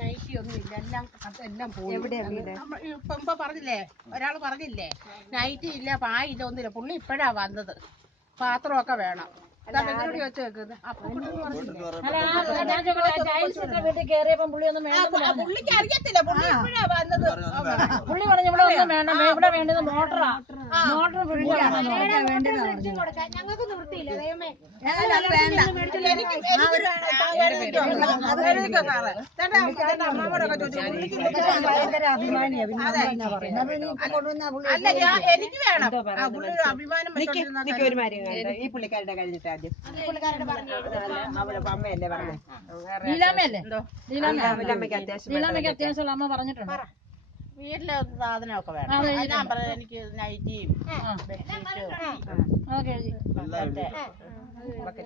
Nightie ഒന്നും ഇല്ല, എല്ലാം പോയി. ഇപ്പൊ പറഞ്ഞില്ലേ, ഒരാൾ പറഞ്ഞില്ലേ നൈറ്റി ഇല്ല, പായില്ല, ഒന്നുമില്ല. പുള്ളി ഇപ്പഴാ വന്നത്. പാത്രമൊക്കെ വേണം. ഇവരോട് ചോദിച്ചു വെക്കുന്നത്. പുള്ളിക്ക് അറിയത്തില്ല, പുള്ളി ഇപ്പഴാ വന്നത്. പുള്ളി പറഞ്ഞു ഇവിടെ ഒന്നും വേണം, ഇവിടെ വേണ്ടത് മോട്ടറാ. ഞങ്ങൾക്ക് നിർത്തിയില്ല. അല്ല, എനിക്ക് വേണം. അഭിമാനം ഈ പുള്ളിക്കാരുടെ കഴിഞ്ഞിട്ട് ആദ്യം അമ്മയല്ലേ പറഞ്ഞേ, ലീലാമ്മയ്ക്ക് അത്യാവശ്യമുള്ള അമ്മ പറഞ്ഞിട്ടുണ്ട്. വീട്ടിലെ സാധനമൊക്കെ വേണം. ഞാൻ പറഞ്ഞത് എനിക്ക് നൈറ്റിയും ബെഡ്ഷീറ്റും ഓക്കെ.